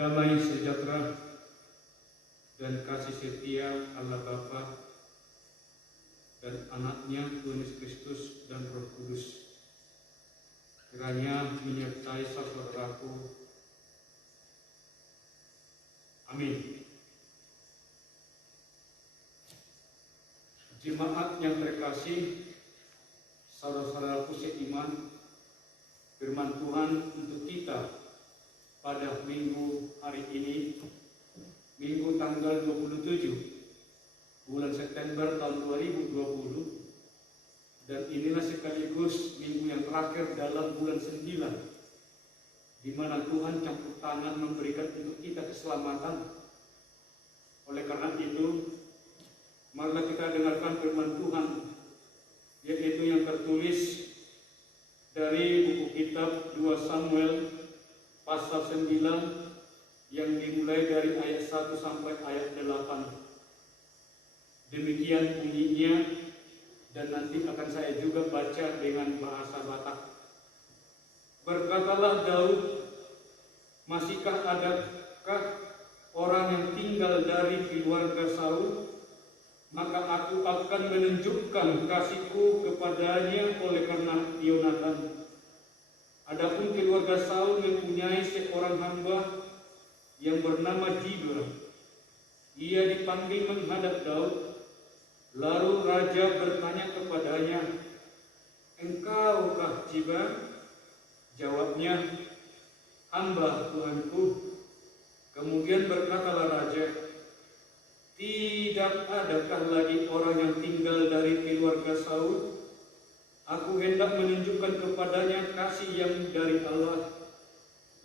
Damai sejahtera dan kasih setia Allah Bapa dan Anaknya Tuhan Yesus Kristus dan Roh Kudus kiranya menyertai saudaraku. Amin. Jemaat yang terkasih, saudara-saudaraku seiman, firman Tuhan untuk kita pada minggu hari ini, minggu tanggal 27 bulan September tahun 2020, dan inilah sekaligus minggu yang terakhir dalam bulan 9, di mana Tuhan campur tangan memberikan untuk kita keselamatan. Oleh karena itu, marilah kita dengarkan firman Tuhan, yaitu yang tertulis dari buku kitab 2 Samuel pasal 9 yang dimulai dari ayat 1 sampai ayat 8. Demikian bunyinya, dan nanti akan saya juga baca dengan bahasa Batak. Berkatalah Daud, masihkah adakah orang yang tinggal dari keluarga Saul? Maka aku akan menunjukkan kasihku kepadanya oleh karena Yonatan. Adapun keluarga Saul mempunyai seorang hamba yang bernama Ziba. Ia dipanggil menghadap Daud. Lalu raja bertanya kepadanya, "Engkaukah Ziba?" Jawabnya, "Hamba Tuanku." Kemudian berkatalah raja, "Tidak adakah lagi orang yang tinggal dari keluarga Saul? Aku hendak menunjukkan kepadanya kasih yang dari Allah."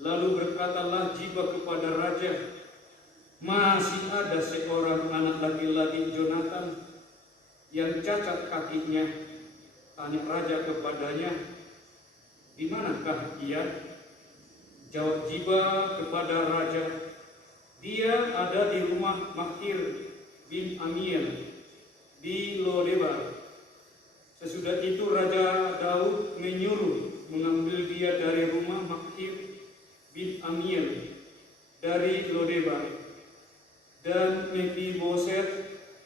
Lalu berkatalah Ziba kepada raja, "Masih ada seorang anak laki-laki Yonatan yang cacat kakinya." Tanya raja kepadanya, "Di manakah ia?" Jawab Ziba kepada raja, "Dia ada di rumah Makir bin Amiel di Lodebar." Sesudah itu Raja Daud menyuruh mengambil dia dari rumah Makir bin Amiel dari Lodebar. Dan Mephiboset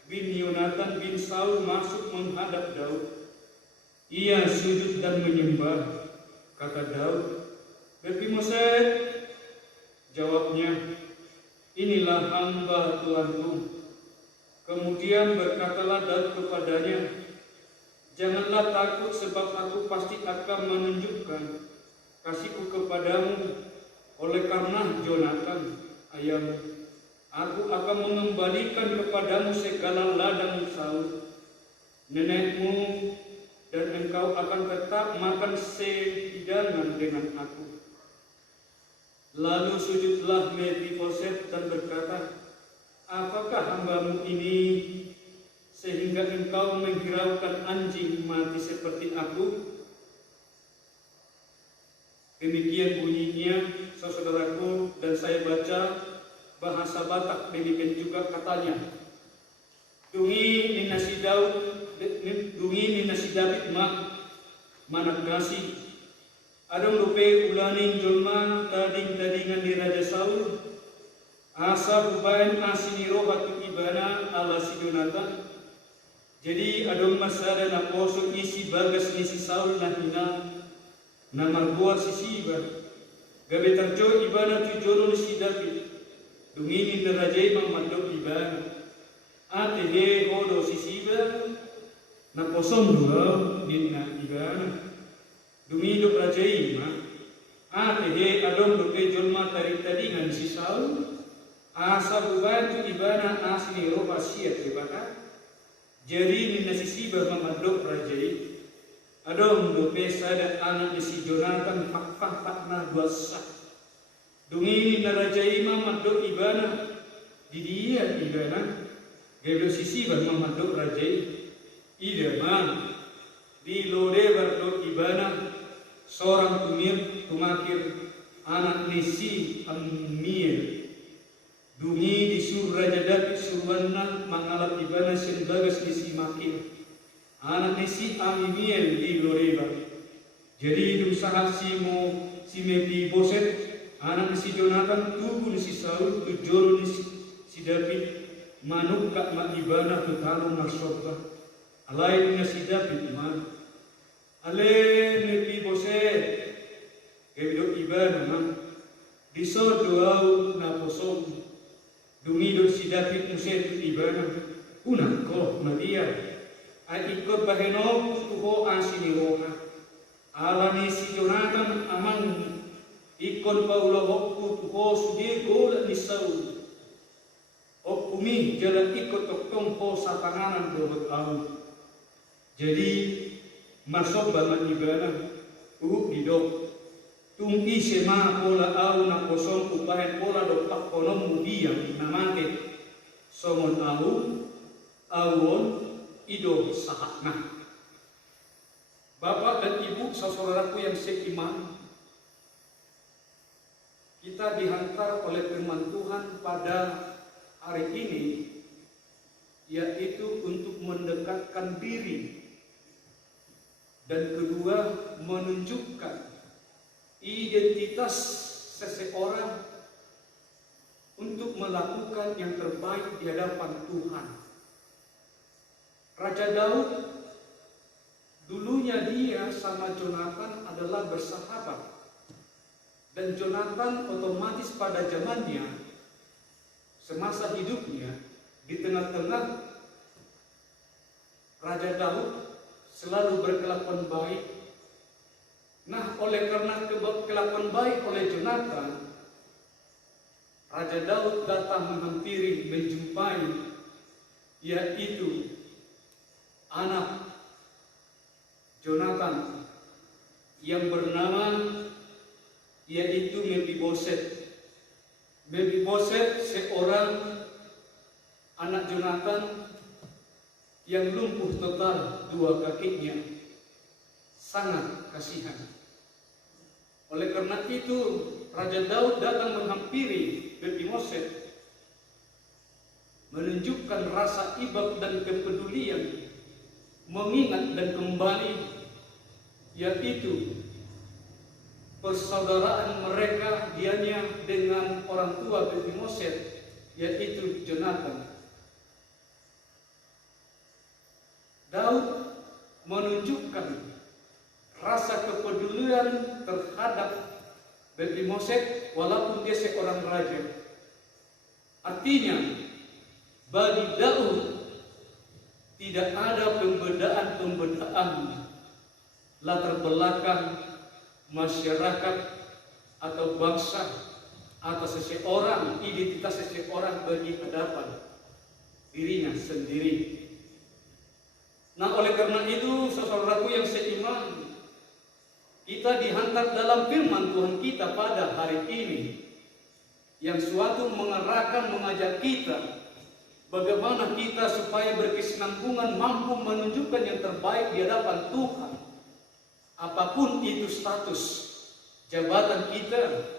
bin Yonatan bin Saul masuk menghadap Daud. Ia sujud dan menyembah. Kata Daud, "Mephiboset." Jawabnya, "Inilah hamba Tuanku." Kemudian berkatalah Daud kepadanya, "Janganlah takut, sebab aku pasti akan menunjukkan kasihku kepadamu oleh karena Yonatan ayahmu. Aku akan mengembalikan kepadamu segala ladang Saul, nenekmu, dan engkau akan tetap makan sehidangan dengan aku." Lalu sujudlah Mephiboset dan berkata, "Apakah hambamu ini sehingga engkau menghiraukan anjing mati seperti aku?" Demikian bunyinya, saudaraku, dan saya baca bahasa Batak. Demikian juga katanya, "Dungi ninasi David mak managasi. Adong lupe ulaning jolma tading-tadingan di Raja Saul. Asa bubayan asiniro hatu ibana ala si Yonatan. Jadi adong masada na poso isi bagas ni si Saul na hina na marbuar si Ziba. Gabi tarjo ibana tu jolo ni si David. Dunginin na rajay mamandok ibana. Ate he hodo si Ziba na posong dua din na ibana. Dumidok rajay ma. Ate he adong dope jolma tarik-tadingan si Saul. Asa bubayan tu ibana asni roha siat ibana. Jadi ni nasi Ziba mamadok rajai. Adong dope sada anak si Yonatan fak na duasak. Dungi na rajai mamadok ibana. Di dia ibana. Gado si Ziba mamadok rajai. Ida ma. Di Lodebar dok ibana. Seorang tumakir anak nisi Amiel. Dungi disuruh Raja David suruhanna mangalap ibana sebagas nisi Makir. Anak nisi Amiel di Lodebar. Jadi dum sahat si Mephiboset anak si Jonathan tubuh si Saul tujol si David manuk kak mak ibana tutalo marsoba alai si David man ale nepi bose kebido ibana man diso doau na posong dumido si David muset ibana unang ko Maria ay ikot baheno tuho asiniroha alani si Jonathan amang ikon paula waktu tuho sudi gola ni Saul okumi jalan ikut toktong po sa tanganan dobot au jadi masuk banget ibana didok tungki sema pola au na kosong upahen pola dopak konom mudiang namake somon au awon ido sahakna. Bapak dan Ibu saudaraku yang seiman, kita dihantar oleh firman Tuhan pada hari ini, yaitu untuk mendekatkan diri dan kedua menunjukkan identitas seseorang untuk melakukan yang terbaik di hadapan Tuhan. Raja Daud dulunya dia sama Jonathan adalah bersahabat, dan Jonathan otomatis pada zamannya semasa hidupnya di tengah-tengah Raja Daud selalu berkelakuan baik. Nah, oleh karena kelakuan baik oleh Jonathan, Raja Daud datang menghampiri menjumpai yaitu anak Jonathan yang bernama yaitu Mephiboset. Mephiboset seorang anak Jonathan yang lumpuh total dua kakinya, sangat kasihan. Oleh karena itu Raja Daud datang menghampiri Mephiboset, menunjukkan rasa iba dan kepedulian, mengingat dan kembali yaitu persaudaraan mereka dianya dengan orang tua Mephiboset yaitu Jonathan. Daud menunjukkan rasa kepedulian terhadap Mephiboset walaupun dia seorang raja. Artinya bagi Daud tidak ada pembedaan latar belakang masyarakat atau bangsa atau seseorang, identitas seseorang bagi hadapan dirinya sendiri. Nah, oleh karena itu saudaraku yang seiman, kita dihantar dalam firman Tuhan kita pada hari ini yang suatu mengajak kita bagaimana kita supaya berkesinambungan mampu menunjukkan yang terbaik di hadapan Tuhan. Apapun itu status, jabatan kita,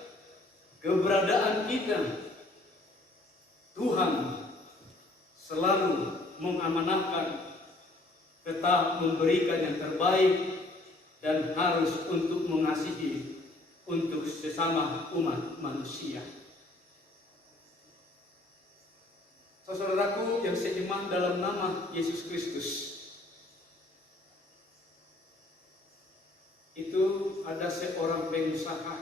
keberadaan kita, Tuhan selalu mengamanahkan, tetap memberikan yang terbaik dan harus untuk mengasihi untuk sesama umat manusia. Saudaraku yang seiman dalam nama Yesus Kristus, itu ada seorang pengusaha.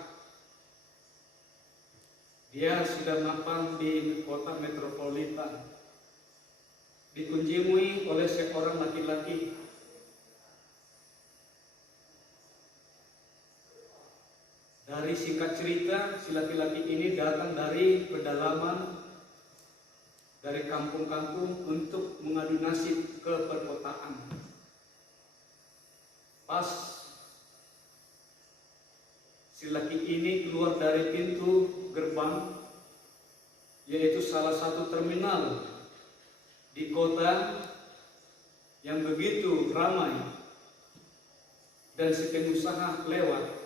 Dia sudah mapan di kota metropolitan, dikunjungi oleh seorang laki-laki. Dari singkat cerita, si laki-laki ini datang dari pedalaman, dari kampung-kampung untuk mengadu nasib ke perkotaan. Pas si laki ini keluar dari pintu gerbang, yaitu salah satu terminal di kota yang begitu ramai, dan si pengusaha lewat.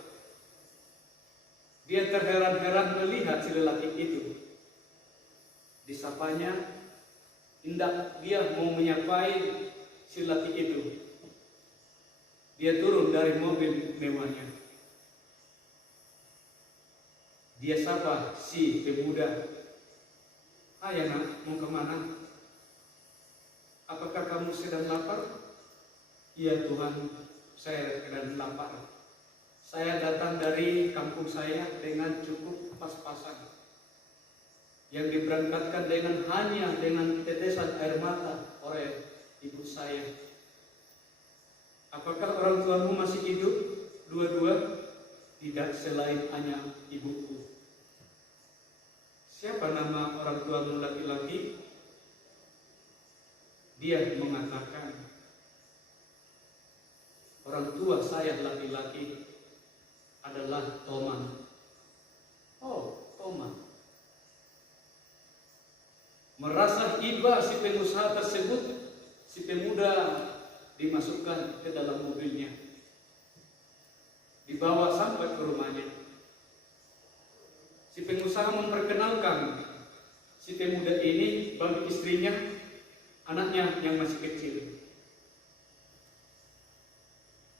Dia terheran-heran melihat si lelaki itu. Disapanya, hendak dia mau menyapai si lelaki itu. Dia turun dari mobil mewahnya. Dia sapa si pemuda, "Hai anak, mau kemana? Apakah kamu sedang lapar?" "Iya Tuhan, saya sedang lapar. Saya datang dari kampung saya dengan cukup pas-pasan, yang diberangkatkan hanya dengan tetesan air mata oleh ibu saya." "Apakah orang tuamu masih hidup?" "Dua-dua." "Tidak, selain hanya ibuku." "Siapa nama orang tuamu laki-laki?" Dia mengatakan, "Orang tua saya laki-laki adalah Toman." "Oh, Toman." Merasa iba si pengusaha tersebut, si pemuda dimasukkan ke dalam mobilnya, dibawa sampai ke rumahnya. Si pengusaha memperkenalkan si pemuda ini bagi istrinya, anaknya yang masih kecil.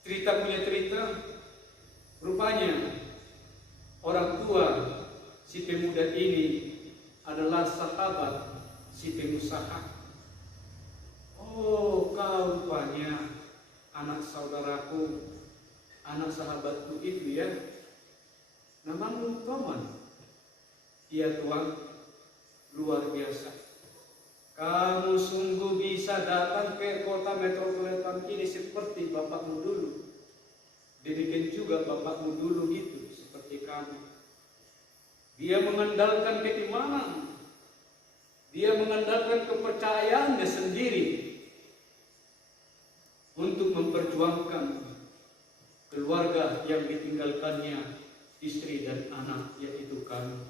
Cerita punya cerita, rupanya orang tua si pemuda ini adalah sahabat si pengusaha. "Oh, kau rupanya anak saudaraku, anak sahabatku itu ya. Namamu Toman?" "Iya Tuan." "Luar biasa. Kamu sungguh bisa datang ke kota metropolitan ini seperti bapakmu dulu. Demikian juga bapakmu dulu gitu, seperti kamu." Dia mengandalkan keimanan, dia mengandalkan kepercayaannya sendiri untuk memperjuangkan keluarga yang ditinggalkannya, istri dan anak, yaitu kamu.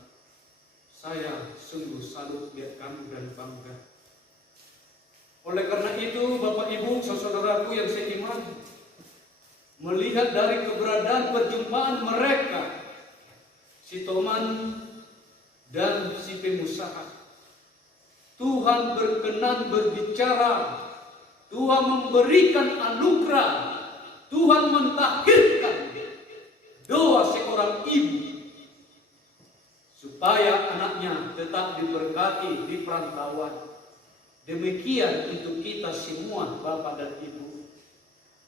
Saya sungguh salut lihat kamu dan bangga. Oleh karena itu, Bapak Ibu, saudaraku yang seiman, melihat dari keberadaan perjumpaan mereka, si Toman dan si pengusaha, Tuhan berkenan berbicara, Tuhan memberikan anugerah, Tuhan mentahirkan doa seorang ibu supaya anaknya tetap diberkati di perantauan. Demikian untuk kita semua, Bapak dan Ibu.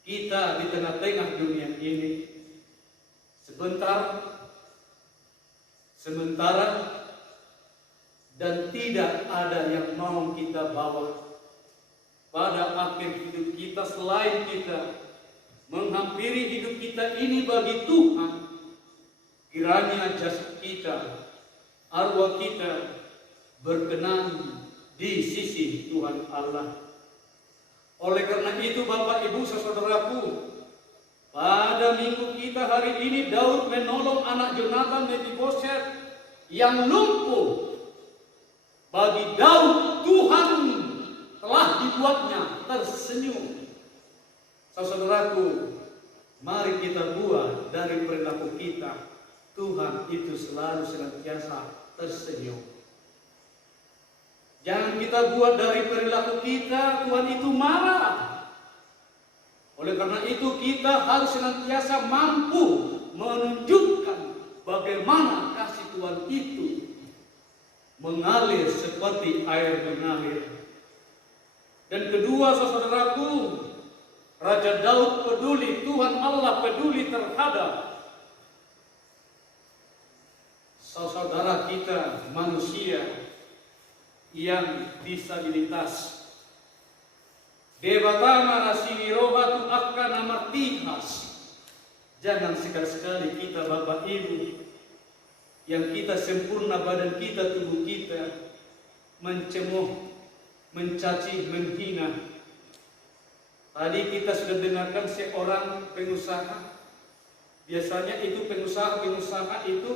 Kita di tengah-tengah dunia ini, sementara dan tidak ada yang mau kita bawa pada akhir hidup kita selain kita menghampiri hidup kita ini bagi Tuhan. Kiranya jasad kita, arwah kita berkenan di sisi Tuhan Allah. Oleh karena itu, Bapak Ibu saudaraku, pada minggu kita hari ini Daud menolong anak Jonathan Mephiboset yang lumpuh. Bagi Daud, Tuhan telah dibuatnya tersenyum. Saudaraku, mari kita buat dari perilaku kita, Tuhan itu selalu senantiasa tersenyum. Jangan kita buat dari perilaku kita, Tuhan itu marah. Oleh karena itu kita harus senantiasa mampu menunjukkan bagaimana kasih Tuhan itu mengalir seperti air mengalir. Dan kedua, saudaraku, Raja Daud peduli, Tuhan Allah peduli terhadap saudara kita manusia yang disabilitas. Debatama rasini rohatu akan amartihas. Jangan sekali-sekali kita, Bapak Ibu, yang kita sempurna badan kita, tubuh kita, mencemooh, mencaci, menghina. Tadi kita sudah dengarkan seorang pengusaha. Biasanya itu pengusaha itu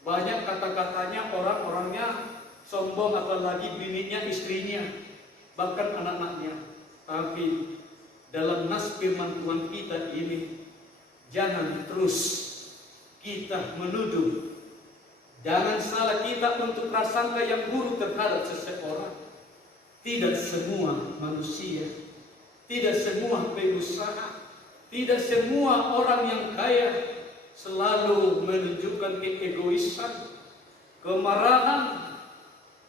banyak kata-katanya, orang-orangnya sombong, apalagi bininya, istrinya, bahkan anak-anaknya. Tapi dalam nas firman Tuhan kita ini, jangan terus kita menuduh. Jangan salah kita untuk prasangka yang buruk terhadap seseorang. Tidak semua manusia, tidak semua pengusaha, tidak semua orang yang kaya selalu menunjukkan keegoisan, kemarahan,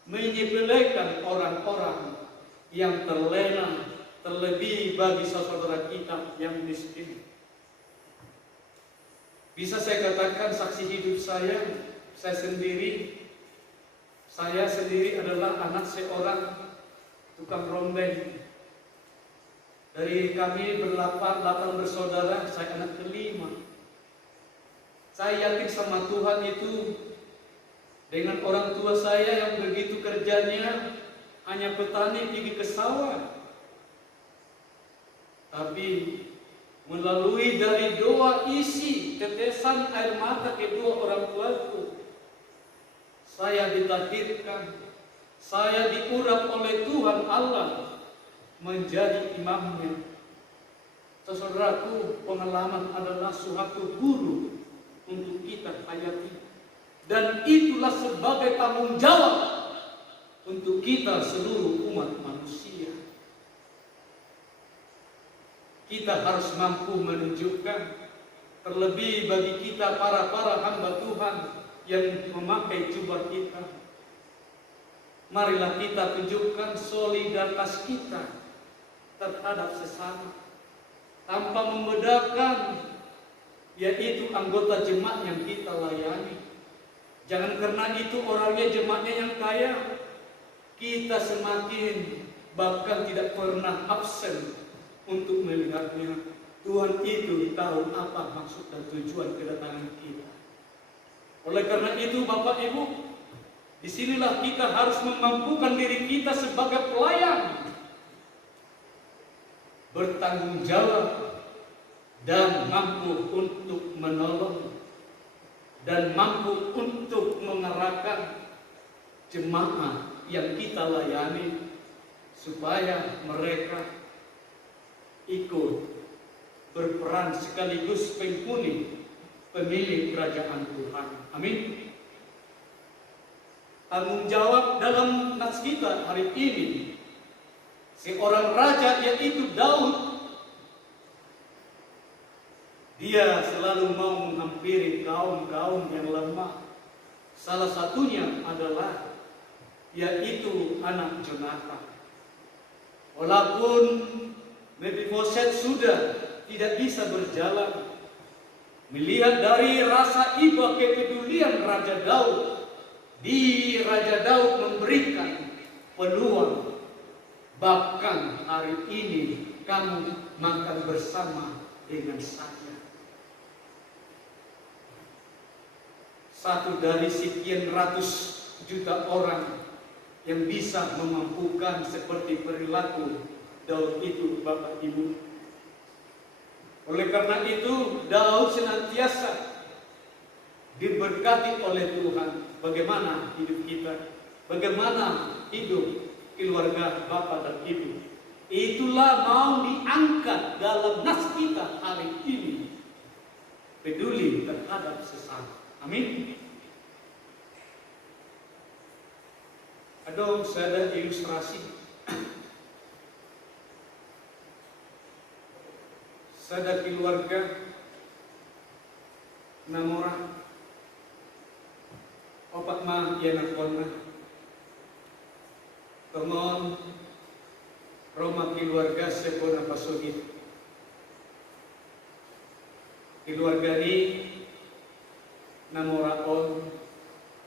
menyepelekan orang-orang yang terlena, terlebih bagi saudara kita yang miskin. Bisa saya katakan saksi hidup saya sendiri adalah anak seorang tukang rombeng. Dari kami delapan bersaudara, saya anak kelima. Saya yakin sama Tuhan itu, dengan orang tua saya yang begitu kerjanya hanya petani pergi ke sawah. Tapi melalui dari doa isi tetesan air mata kedua orang tuaku, saya ditakdirkan, saya diurap oleh Tuhan Allah menjadi imamnya. Saudaraku, pengalaman adalah suatu guru untuk kita hayati, dan itulah sebagai tanggung jawab untuk kita seluruh umat manusia. Kita harus mampu menunjukkan, terlebih bagi kita para hamba Tuhan yang memakai jubah kita, marilah kita tunjukkan solidaritas kita terhadap sesama tanpa membedakan, yaitu anggota jemaat yang kita layani. Jangan karena itu orangnya jemaatnya yang kaya, kita semakin bahkan tidak pernah absen untuk melihatnya. Tuhan itu tahu apa maksud dan tujuan kedatangan kita. Oleh karena itu Bapak Ibu, disinilah kita harus memampukan diri kita sebagai pelayan, bertanggung jawab, dan mampu untuk menolong, dan mampu untuk mengarahkan jemaat yang kita layani supaya mereka ikut berperan sekaligus penghuni pemilik kerajaan Tuhan. Amin. Tanggung jawab dalam nas kita hari ini, seorang raja yaitu Daud, dia selalu mau menghampiri kaum-kaum yang lemah. Salah satunya adalah yaitu anak Jonathan. Walaupun Mephibosheth sudah tidak bisa berjalan, melihat dari rasa iba kepedulian Raja Daud, Raja Daud memberikan peluang, bahkan hari ini kamu makan bersama dengan saya. Satu dari sekian ratus juta orang yang bisa memampukan seperti perilaku Daud itu, Bapak Ibu. Oleh karena itu, Daud senantiasa diberkati oleh Tuhan. Bagaimana hidup kita? Bagaimana hidup keluarga Bapak dan Ibu? Itulah mau diangkat dalam nas kita hari ini. Peduli terhadap sesama. Amin. Ada saya ilustrasi. Sada keluarga 6 orang, 4 mah yana kona, Tongon Roma keluarga sepona pasogit. Keluarga ini 6 orang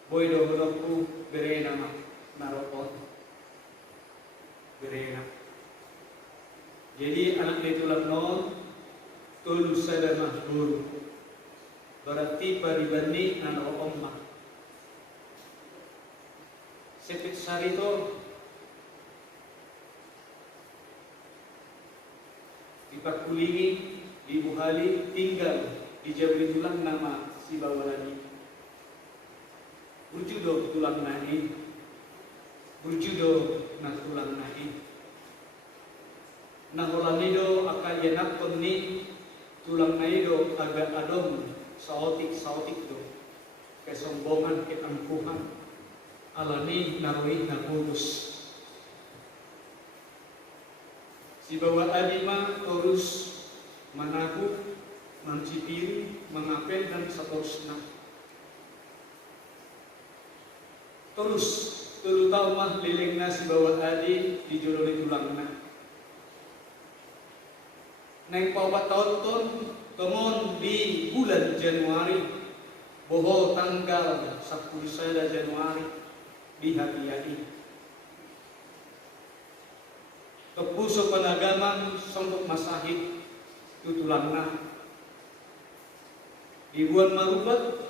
boy dohonokku berena mah naropon berena. Jadi anak itu non tulus sada mahbur, berarti paribani nano omma. Sepit sarito dipakulingi, dibuhali, tinggal di Jabri tulang nama si bawalani. Burjudo tulang nahi, burjudo na tulang nahi. Nahulanido akayanak konni tulang naido agak adom saotik do kesombongan keangkuhan alani naroi na kudus. Si bawa alima terus menaku mencipiri, mengapel dan seterusnya. Terus terutama leleng nasi bawa adi di jololi tulangna. Neng paupat tahun temon di bulan Januari, boho tanggal 10 Januari di hati-hati. Kepuso penagaman songkok masahid tutulangna. Di bulan Marubat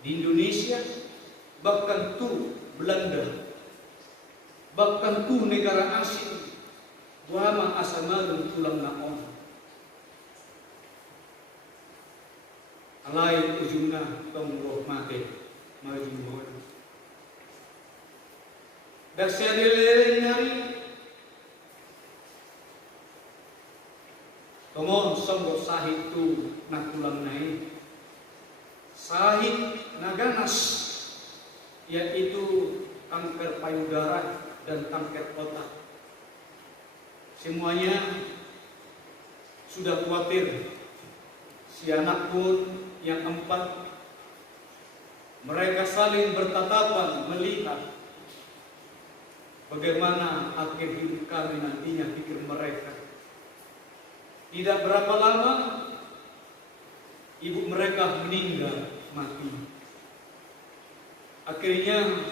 di Indonesia, bahkan tuh Belanda, bahkan tuh negara asing, wama asamalun tulang naon. Alai ujungna tonggoh mate majumur. Dak sadele nari tomon songgok sahid tu nak tulang naik. Sahid naganas, yaitu kanker payudara dan kanker otak. Semuanya sudah khawatir. Si anak pun yang 4, mereka saling bertatapan melihat bagaimana akhir hidup kami nantinya, pikir mereka. Tidak berapa lama ibu mereka meninggal mati. Akhirnya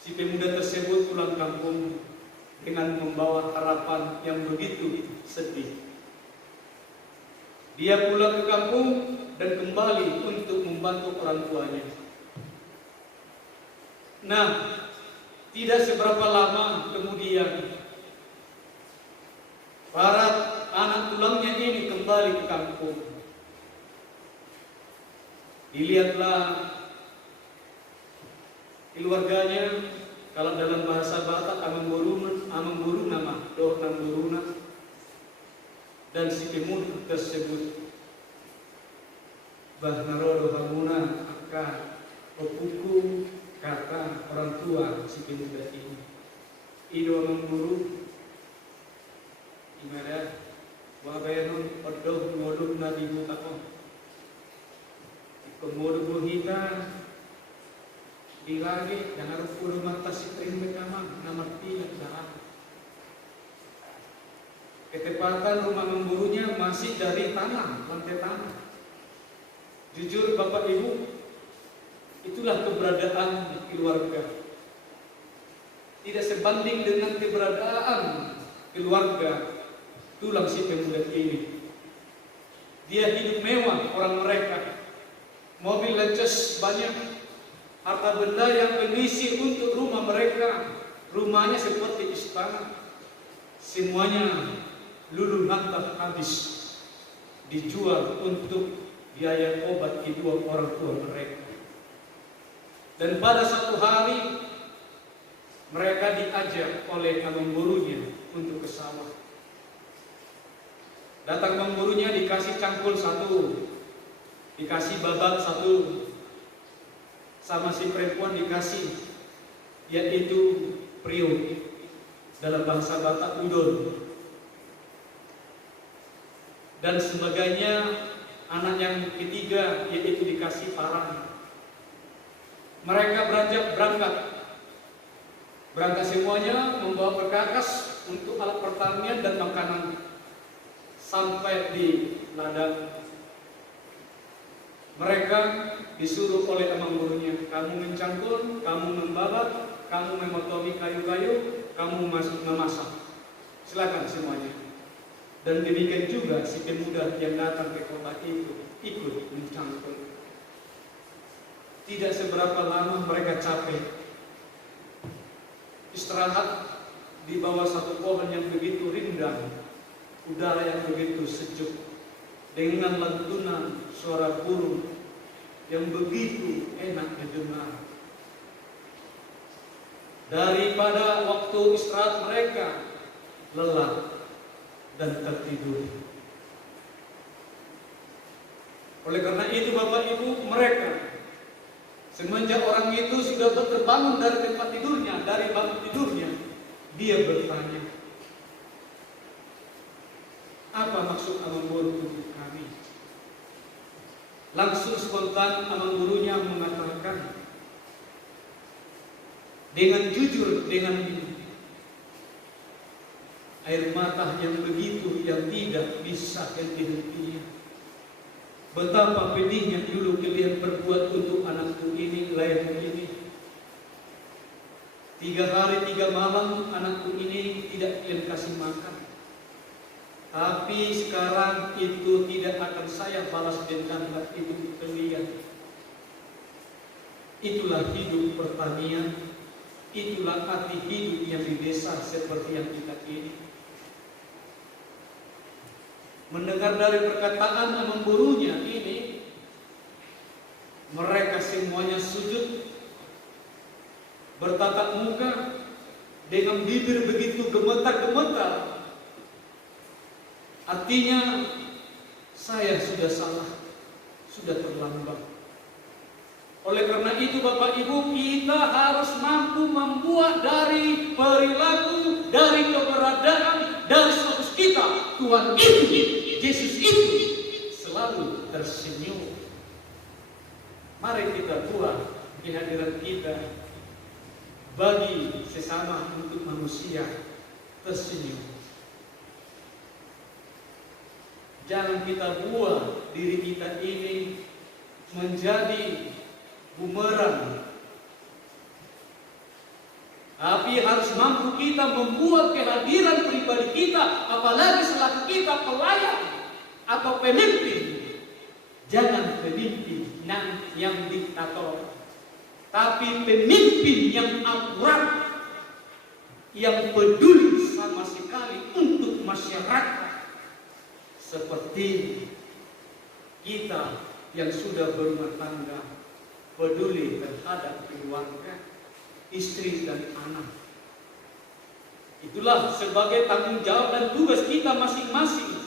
si pemuda tersebut pulang kampung dengan membawa harapan yang begitu sedih. Dia pulang ke kampung dan kembali untuk membantu orang tuanya. Nah, tidak seberapa lama kemudian para anak tulangnya ini kembali ke kampung. Dilihatlah keluarganya, kalau dalam bahasa Batak amang boru nama doh nang boruna, dan si pemuda tersebut bah narodo hamuna akan pepuku kata orang tua si pemuda ini. Ido amang boru gimana wabayanun odoh ngoduk nabi mutako kemudian buhita di lagi dan harus puluh mata si perintah nama tidak dah. Ketepatan rumah memburunya masih dari tanah, lantai tanah. Jujur Bapak Ibu, itulah keberadaan keluarga. Tidak sebanding dengan keberadaan keluarga tulang si pemuda ini. Dia hidup mewah orang mereka. Mobil lecas banyak, harta benda yang mengisi untuk rumah mereka. Rumahnya seperti istana. Semuanya lulu lantak habis, dijual untuk biaya obat kedua orang tua mereka. Dan pada satu hari mereka diajak oleh abang gurunya untuk ke sawah. Datang abang gurunya dikasih cangkul 1, dikasih babat 1, sama si perempuan dikasih, yaitu priuk, dalam bahasa Batak udon. Dan sebagainya, anak yang ketiga yaitu dikasih parang. Mereka berangkat semuanya membawa perkakas untuk alat pertanian dan makanan. Sampai di ladang, mereka disuruh oleh amang gurunya, kamu mencangkul, kamu membabat, kamu memotongi kayu-kayu, kamu memasak. Silakan semuanya. Dan demikian juga si pemuda yang datang ke kota itu ikut mencangkul. Tidak seberapa lama mereka capek. Istirahat di bawah satu pohon yang begitu rindang, udara yang begitu sejuk, dengan lantunan suara burung yang begitu enak didengar. Daripada waktu istirahat mereka lelah dan tertidur. Oleh karena itu Bapak Ibu, mereka semenjak orang itu sudah terbangun dari tempat tidurnya, dari bangku tidurnya, dia bertanya, Apa maksud Amang Boru untuk kami? Langsung spontan Amang Gurunya mengatakan dengan jujur, dengan air mata yang begitu yang tidak bisa henti-hentinya. Betapa pedihnya dulu kalian berbuat untuk anakku ini, lahirmu ini. 3 hari 3 malam anakku ini tidak kalian kasih makan. Tapi sekarang itu tidak akan saya balas dendam itu kalian. Itulah hidup pertanian, itulah arti hidup yang di desa seperti yang kita ini. Mendengar dari perkataan Amang Gurunya ini, mereka semuanya sujud, bertatap muka, dengan bibir begitu gemetar-gemetar. Artinya, saya sudah salah, sudah terlambat. Oleh karena itu Bapak Ibu, kita harus mampu membuat dari perilaku, dari keberadaan, dari status kita, Tuhan itu, Yesus itu selalu tersenyum. Mari kita buat kehadiran kita bagi sesama untuk manusia tersenyum. Jangan kita buat diri kita ini menjadi bumerang. Tapi harus mampu kita membuat kehadiran pribadi kita, apalagi selaku kita pelayan atau pemimpin. Jangan pemimpin yang diktator, tapi pemimpin yang akurat, yang peduli sama sekali untuk masyarakat. Seperti kita yang sudah berumah tangga, peduli terhadap keluarga, istri dan anak. Itulah sebagai tanggung jawab dan tugas kita masing-masing.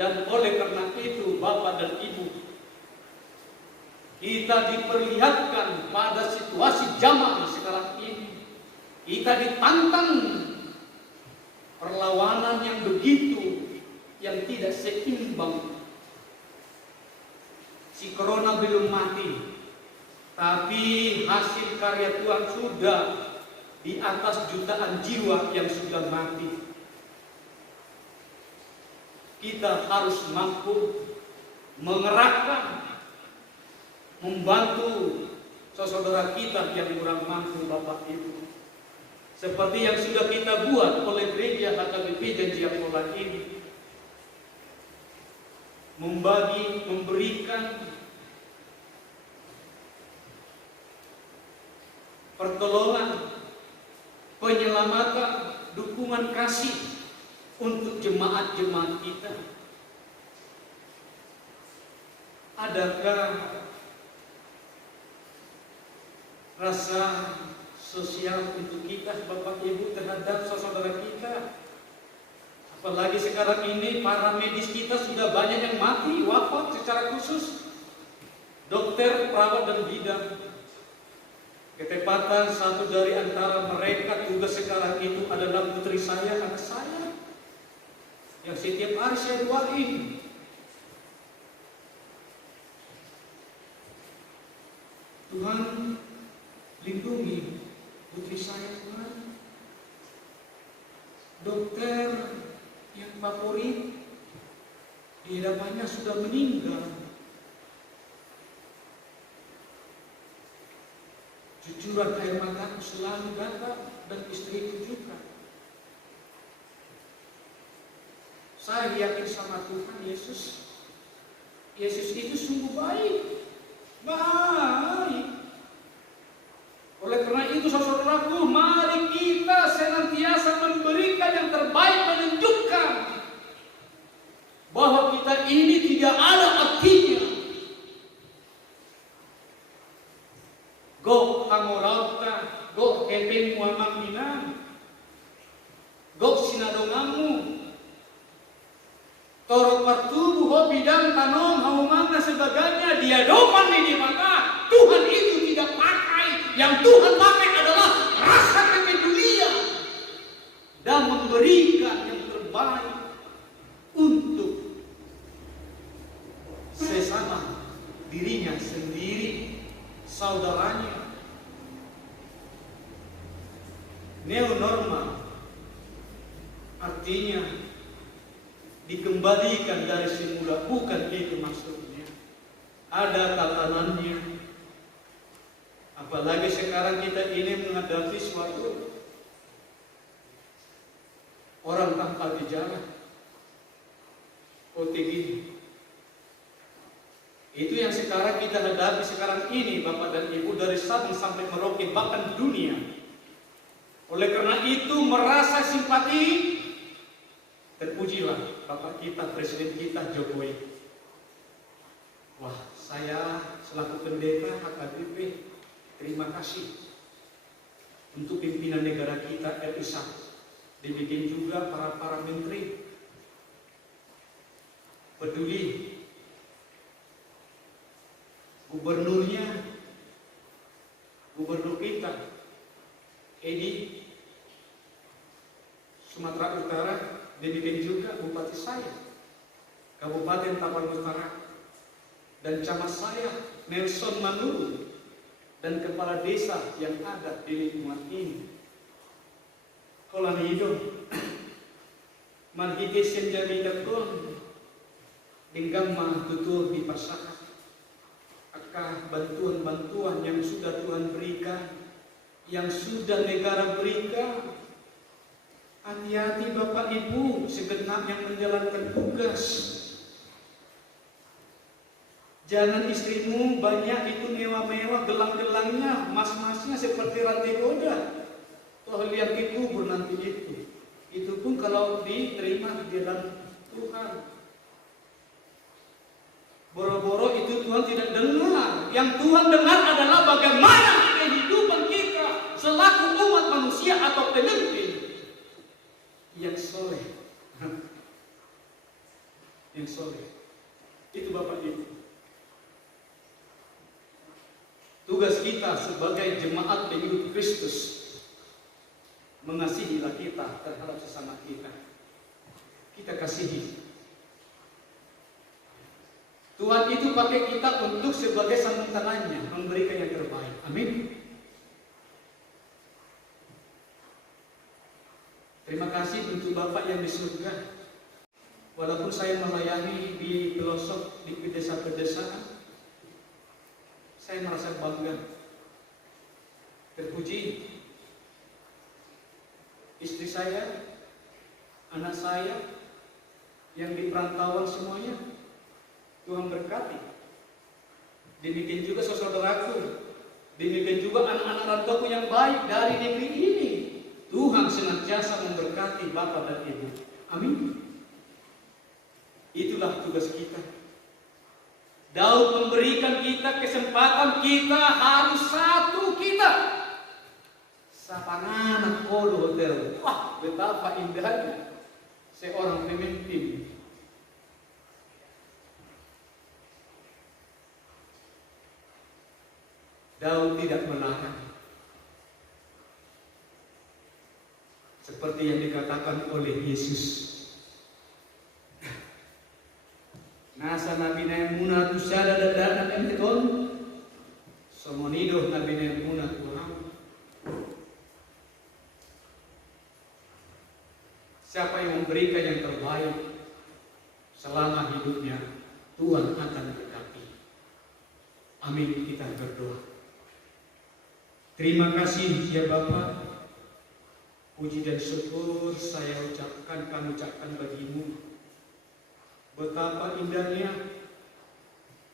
Dan oleh karena itu Bapak dan Ibu, kita diperlihatkan pada situasi zaman sekarang ini, kita ditantang perlawanan yang begitu, yang tidak seimbang. Si corona belum mati, tapi hasil karya Tuhan sudah di atas jutaan jiwa yang sudah mati. Kita harus mampu mengerahkan, membantu saudara kita yang kurang mampu Bapak Ibu. Seperti yang sudah kita buat oleh gereja HKBP Janji Pola ini. Membagi, memberikan pertolongan, penyelamatan, dukungan kasih untuk jemaat-jemaat kita. Adakah rasa sosial untuk kita Bapak Ibu terhadap saudara kita? Apalagi sekarang ini para medis kita sudah banyak yang mati, wafat secara khusus. Dokter, perawat dan bidan. Ketepatan satu dari antara mereka tugas sekarang itu adalah putri saya, anak saya, yang setiap hari saya doain. Tuhan lindungi putri saya, Tuhan. Dokter yang favorit di hadapannya sudah meninggal. Cucuran air mataku selalu datang dan istriku juga. Saya yakin sama Tuhan Yesus. Yesus itu sungguh baik. Baik. Oleh karena itu saudaraku, mari kita senantiasa memberikan yang terbaik, menunjukkan bahwa kita ini tidak ada artinya. Go hamorauta, go kepeng muamang minang, go sinadongamu, torot partubu ho bidang tanom haumang dan sebagainya, diadopan ini maka Tuhan itu tidak pakai. Yang Tuhan pakai adalah rasa kepedulian dan memberikan yang terbaik untuk dikembalikan dari semula. Bukan itu maksudnya. Ada tatanannya. Apalagi sekarang kita ini menghadapi suatu orang tanpa gejala, OTG. Itu yang sekarang kita hadapi sekarang ini, Bapak dan Ibu, dari Sabang sampai Merauke, bahkan dunia. Oleh karena itu merasa simpati, terpujilah Bapak kita, Presiden kita Jokowi. Wah, saya selaku pendeta HKBP, terima kasih untuk pimpinan negara kita RI1. Demikian juga para menteri peduli, gubernurnya, gubernur kita Edi Sumatera Utara, demikian juga bupati saya Kabupaten Tapal Utara, dan camat saya Nelson Manuru, dan kepala desa yang ada di lingkungan ini. Kalau hidup manhite senjami dakon dengan mah tutur di pasangan, akah bantuan-bantuan yang sudah Tuhan berikan, yang sudah negara berikan. Hati-hati Bapak Ibu segenap yang menjalankan tugas. Jangan istrimu banyak itu mewah-mewah, gelang-gelangnya, mas-masnya seperti rantai goda. Toh lihat dikubur nanti itu. Itu pun kalau diterima di dalam Tuhan. Boro-boro itu Tuhan tidak dengar. Yang Tuhan dengar adalah bagaimana kehidupan kita selaku umat manusia atau pemimpin yang soleh. Yang soleh. Itu Bapak Ibu. Tugas kita sebagai jemaat pengikut Kristus, mengasihilah kita terhadap sesama kita. Kita kasihi. Tuhan itu pakai kita untuk sebagai sambung tangannya, memberikan yang terbaik. Amin. Terima kasih untuk Bapak yang di surga. Walaupun saya melayani di pelosok, di pedesaan-pedesaan, saya merasa bangga, terpuji. Istri saya, anak saya, yang di perantauan semuanya, Tuhan berkati. Demikian juga saudaraku, demikian juga anak-anak rantauku yang baik dari negeri ini. Tuhan senantiasa memberkati Bapak dan Ibu. Amin. Itulah tugas kita. Daud memberikan kita kesempatan, kita harus satu kita. Sapanganak kodo hotel. Wah, betapa indahnya seorang pemimpin. Daud tidak melarang. Seperti yang dikatakan oleh Yesus. Nasa nabi na muna tusada dadana emiton somonido nabi na muna Tuhan. Siapa yang memberikan yang terbaik selama hidupnya, Tuhan akan berkati. Amin. Kita berdoa. Terima kasih ya Bapa. Puji dan syukur saya ucapkan, kami ucapkan bagimu. Betapa indahnya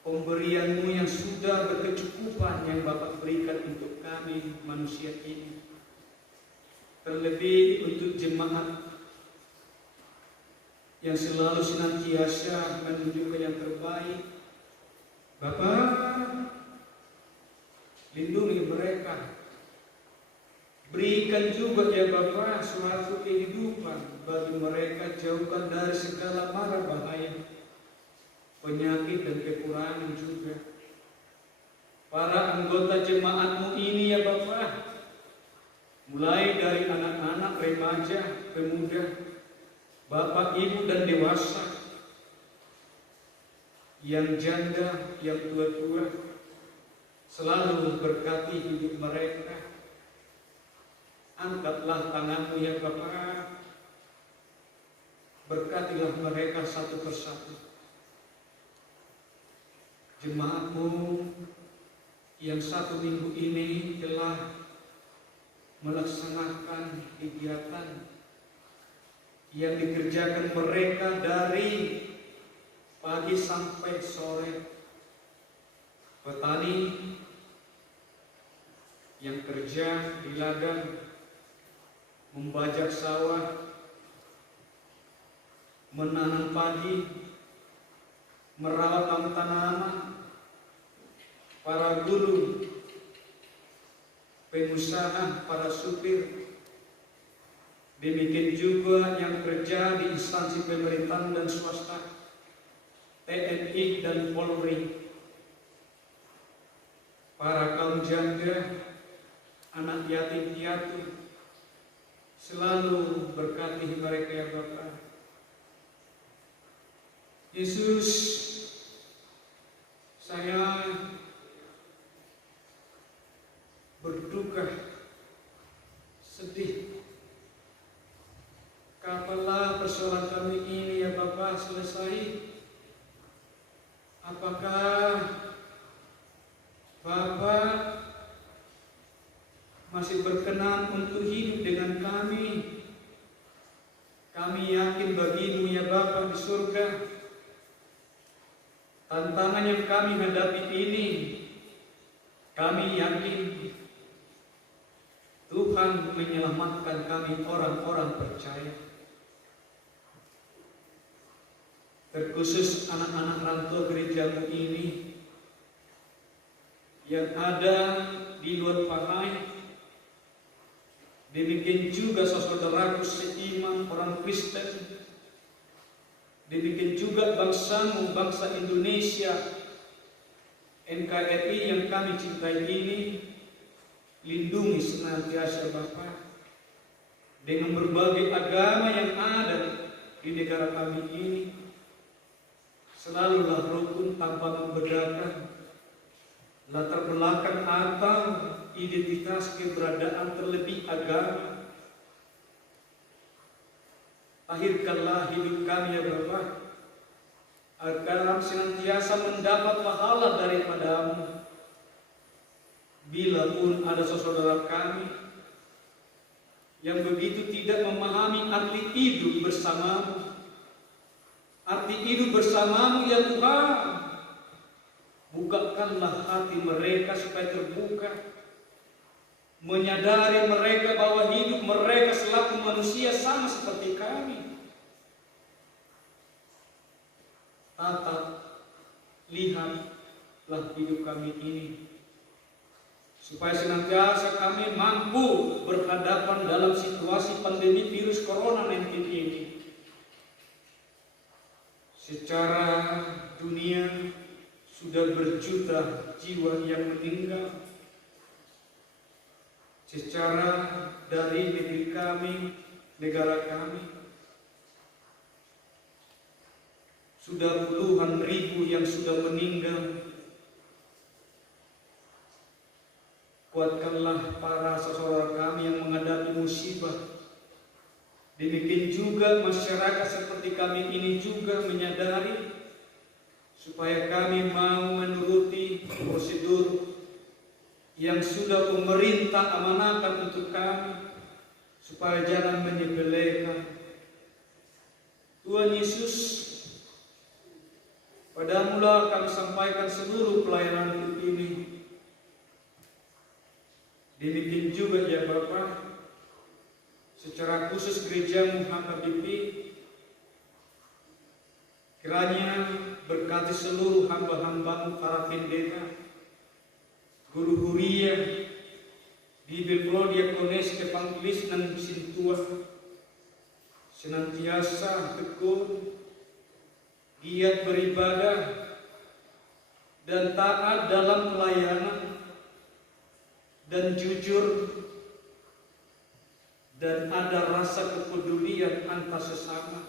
pemberian-Mu yang sudah berkecukupan yang Bapak berikan untuk kami manusia ini. Terlebih untuk jemaat yang selalu senantiasa menunjukkan yang terbaik. Bapak, lindungi mereka. Berikan juga ya Bapa suatu kehidupan bagi mereka, jauhkan dari segala mara bahaya, penyakit dan kekurangan juga. Para anggota jemaat-Mu ini ya Bapa, mulai dari anak-anak, remaja, pemuda, Bapak, Ibu dan dewasa, yang janda, yang tua-tua, selalu berkati hidup mereka. Angkatlah tangan-Mu ya Bapa. Berkatilah mereka satu persatu. Jemaat-Mu yang satu minggu ini telah melaksanakan kegiatan yang dikerjakan mereka dari pagi sampai sore. Petani yang kerja di ladang, membajak sawah, menanam padi, merawat tanaman, para guru, pengusaha, para supir, demikian juga yang kerja di instansi pemerintahan dan swasta, TNI dan Polri, para kaum janda, anak yatim piatu, selalu berkati mereka ya Bapa. Yesus, saya berduka, sedih. Kapanlah persoalan kami ini ya Bapa selesai? Apakah Bapa masih berkenan untuk hidup dengan kami? Kami yakin bagimu ya Bapa di surga, tantangan yang kami hadapi ini, kami yakin Tuhan menyelamatkan kami orang-orang percaya. Terkhusus anak-anak rantau gerejamu ini yang ada di luar Pahai, demikian juga saudaraku seiman orang Kristen, demikian juga bangsamu, bangsa Indonesia, NKRI yang kami cintai ini, lindungi senantiasa Bapa, dengan berbagai agama yang ada di negara kami ini. Selalulah rukun tanpa membedakan latar belakang atau identitas keberadaan terlebih agama. Tahirkanlah hidup kami ya Bapa, agar kami senantiasa mendapat pahala daripadamu. Bila pun ada saudara kami yang begitu tidak memahami arti hidup bersamamu, arti hidup bersamamu ya Tuhan, bukakanlah hati mereka supaya terbuka, menyadari mereka bahwa hidup mereka selaku manusia sama seperti kami. Tatap, lihatlah hidup kami ini, supaya senantiasa kami mampu berhadapan dalam situasi pandemi virus Corona-19 ini. Secara dunia sudah berjuta jiwa yang meninggal. Secara dari negeri kami, negara kami, sudah puluhan ribu yang sudah meninggal. Kuatkanlah para saudara kami yang menghadapi musibah. Demikian juga masyarakat seperti kami ini juga menyadari, supaya kami mau menuruti prosedur yang sudah pemerintah amanahkan untuk kami, supaya jangan menyepelekan. Tuhan Yesus, padamu-lah kami sampaikan seluruh pelayanan ini. Demikian juga ya Bapa, secara khusus gerejamu HKBP, kiranya berkati seluruh hamba-hambamu, para pendeta, guru huria, Bibel Flow, Diakonis, Evangelis, dan Sintua, senantiasa tekun, giat beribadah, dan taat dalam pelayanan, dan jujur, dan ada rasa kepedulian antar sesama,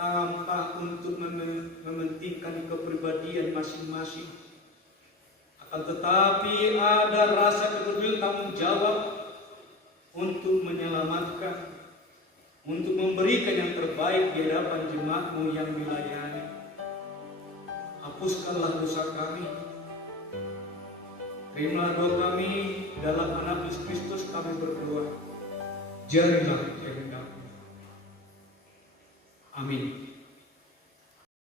tanpa untuk mementingkan kepribadian masing-masing, akan tetapi ada rasa kepedulian tanggung jawab untuk menyelamatkan, untuk memberikan yang terbaik di hadapan jemaat-Mu yang dilayani. Hapuskanlah dosa kami. Terimalah doa kami, dalam anak Yesus Kristus kami berdoa. Jadilah kehendak-Mu. Amin.